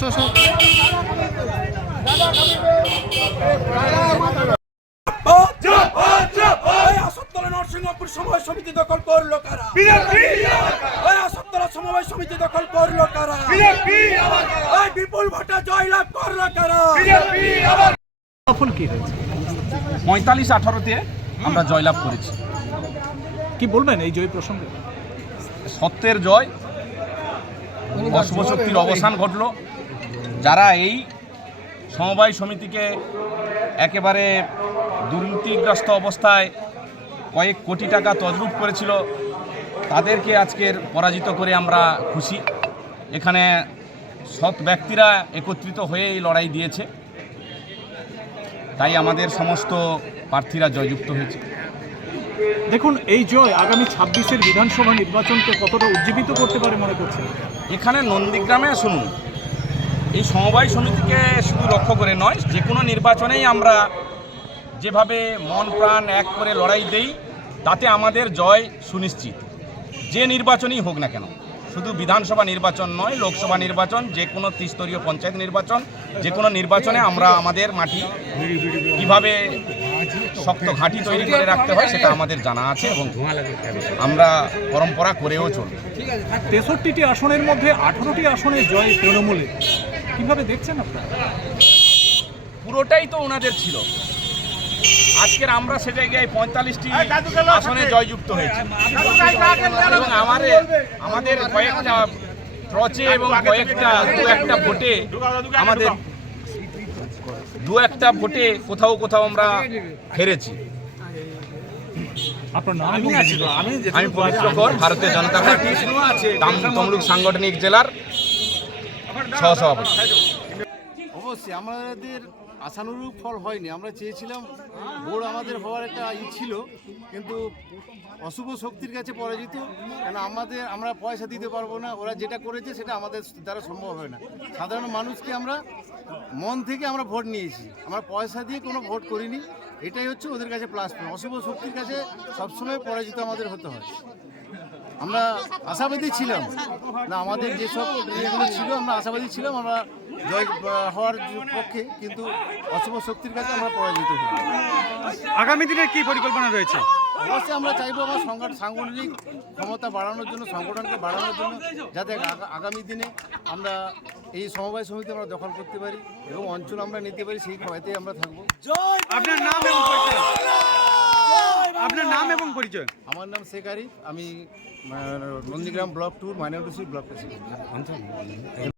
আসো আসো নরসিংহপুর সমবায় সমিতি দখল করল কারা আসত্তলা সমবায় সমিতি দখল করল কারা বিপুল ভোটে জয়লাভ করল কারা সফল কি পঁয়তাল্লিশ আঠারোতে আমরা জয়লাভ করেছি কি বলবেন এই জয় প্রসঙ্গে সত্যের জয় অশুভ শক্তির অবসান ঘটল। যারা এই সমবায় সমিতিকে একেবারে দুর্নীতিগ্রস্ত অবস্থায় কয়েক কোটি টাকা তজরুপ করেছিল তাদেরকে আজকের পরাজিত করে আমরা খুশি। এখানে সৎ ব্যক্তিরা একত্রিত হয়ে এই লড়াই দিয়েছে। তাই আমাদের সমস্ত প্রার্থীরা জয়যুক্ত হয়েছে। দেখুন এই জয় আগামী ছাব্বিশের বিধানসভা নির্বাচনকে কতটা উজ্জীবিত করতে পারে মনে করছে এখানে নন্দীগ্রামে শুনুন এই সমবায় সমিতিকে শুধু লক্ষ্য করে নয় যে কোনো নির্বাচনেই আমরা যেভাবে মন প্রাণ এক করে লড়াই দেই, তাতে আমাদের জয় সুনিশ্চিত। যে নির্বাচনই হোক না কেন, শুধু বিধানসভা নির্বাচন নয়, লোকসভা নির্বাচন যে কোনো ত্রিস্তরীয় পঞ্চায়েত নির্বাচন যে কোনো নির্বাচনে আমরা আমাদের মাটি কীভাবে শক্ত ঘাঁটি তৈরি করে রাখতে হয় সেটা আমাদের জানা আছে এবং আমরা পরম্পরা করেও চলব। তেষট্টিটি আসনের মধ্যে আঠারোটি আসনে জয় তৃণমূলে। কীভাবে দেখছেন আপনারা? পুরোটাই তো ওনাদের ছিল। আজকের আমরা সে জায়গায় পঁয়তাল্লিশটি আসনে জয়যুক্ত হয়েছে। এবং আমাদের আমাদের কয়েকটা ট্রচে এবং কয়েকটা দু একটা ভোটে আমাদের দু একটা ভোটে কোথাও কোথাও আমরা হেরেছি। আমি পবিত্র কর ভারতীয় জনতা পার্টি তমলুক সাংগঠনিক জেলার সহসভাপতি অবশ্যই আমাদের আশানুরূপ ফল হয়নি। আমরা চেয়েছিলাম বোর্ড আমাদের হওয়ার একটা ই ছিল, কিন্তু অশুভ শক্তির কাছে পরাজিত, কেন আমাদের, আমরা পয়সা দিতে পারব না, ওরা যেটা করেছে সেটা আমাদের দ্বারা সম্ভব হয় না। সাধারণ মানুষকে আমরা মন থেকে আমরা ভোট নিয়েছি। আমরা পয়সা দিয়ে কোনো ভোট করিনি, এটাই হচ্ছে ওদের কাছে প্লাস পয়েন্ট অশুভ শক্তির কাছে সবসময় পরাজিত আমাদের হতে হয়। আমরা আশাবাদী ছিলাম। না, আমাদের যেসব ইয়েগুলো ছিল, আমরা আশাবাদী ছিলাম, আমরা জয় হওয়ার পক্ষে, কিন্তু অশুভ শক্তির কাছে আমরা পরাজিত হই। আগামী দিনের কি পরিকল্পনা রয়েছে? অবশ্যই আমরা চাইব আমার সংগঠন সাংগঠনিক ক্ষমতা বাড়ানোর জন্য সংগঠনকে বাড়ানোর জন্য যাতে আগামী দিনে আমরা এই সমবায় সমিতি আমরা দখল করতে পারি এবং অঞ্চল আমরা নিতে পারি সেই ক্ষয়তেই আমরা থাকব। আপনার নাম এবং পরিচয়। আপনার নাম এবং পরিচয়। আমার নাম শেখ আরিফ। আমি Nandigram block two minority block president.